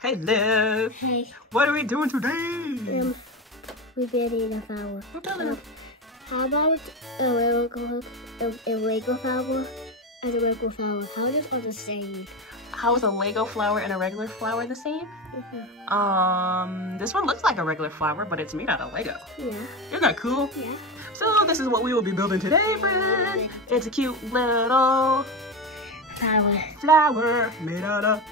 Hey Liv. Hey. What are we doing today? We're building a flower. We're building a... How about a Lego flower and a regular flower? How are they the same? How is a Lego flower and a regular flower the same? This one looks like a regular flower, but it's made out of Lego. Yeah. Isn't that cool? Yeah. So this is what we will be building today, friend. It's a cute little flower made out of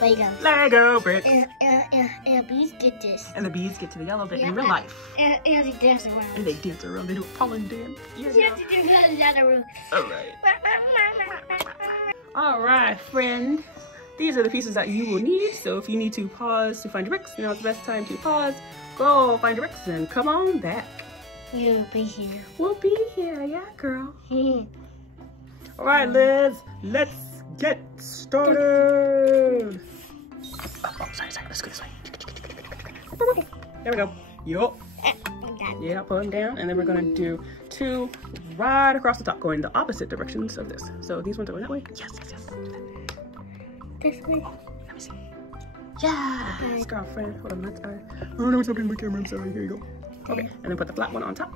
Lego bricks. And bees get this. And the bees get to the yellow bit in real life. And they dance around. And they dance around. They do a pollen dance. Yeah. You have to do that around. Alright. Alright, friend. These are the pieces that you will need. So if you need to pause to find your bricks, now is the best time to pause. Go find your bricks and come on back. You'll be here. We'll be here, yeah, girl. Alright, Liz. Let's get started. Oh, sorry. Let's go this way. There we go. Yup. Yeah, put them down. And then we're going to do two right across the top, going the opposite directions of this. So these ones are going that way. Yes. This way. Let me see. Yes, girlfriend. Hold on, that's I don't know what's happening with my camera. I'm sorry. Here you go. Okay, and then put the flat one on top.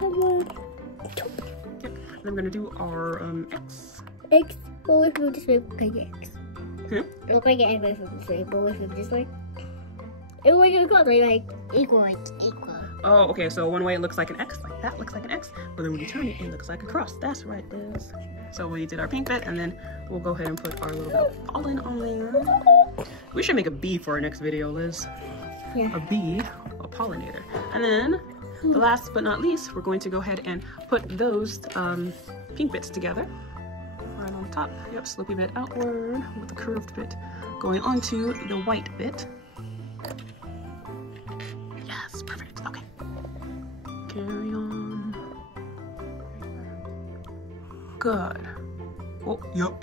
Yep. And then we're going to do our X. X. Go away from this way. Okay, X. Look like it away from this way. Go away from this way. It was like equal. Oh, okay. So one way it looks like an X, like that looks like an X, but then when you turn it, it looks like a cross. That's right, Liz. So we did our pink bit, and then we'll go ahead and put our little bit of pollen on there. We should make a bee for our next video, Liz. Yeah. A bee, a pollinator. And then, the last but not least, we're going to go ahead and put those pink bits together. Right on top. Yep, slopey bit outward with the curved bit going onto the white bit. Yes, perfect. Okay. Carry on. Good. Oh, yep.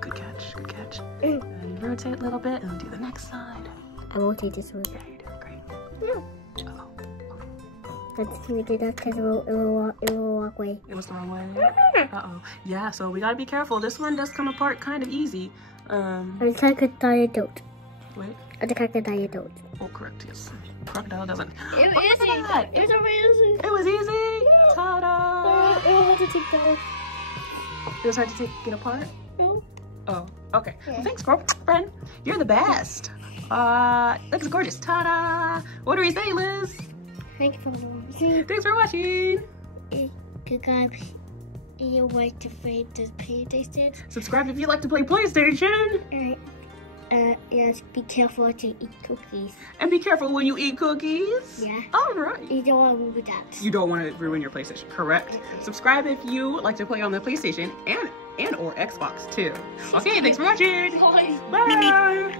Good catch. And rotate a little bit and do the next side. I will take this one. Yeah, you're doing great. Yeah. Uh-oh. That's gonna get that because it will walk away. It was the wrong way. Uh-oh. Yeah, so we gotta be careful. This one does come apart kind of easy. It's like a diet. Wait. It's like a diet. Oh, correct, yes. Crocodile doesn't. It was easy. It was easy. It was easy. Ta-da! I had to take that off. It was hard to get apart? No. Oh, okay. Yeah. Well, thanks, girlfriend. You're the best. Looks gorgeous. Ta-da! What do we say, Liz? Thank you for watching. Thanks for watching. You like to play the PlayStation? Subscribe if you like to play PlayStation. Yes, be careful to eat cookies. And be careful when you eat cookies. Yeah. All right. You don't want to ruin that. You don't want to ruin your PlayStation, correct? Subscribe if you like to play on the PlayStation and or Xbox too. Okay, thanks for watching. Bye. Bye.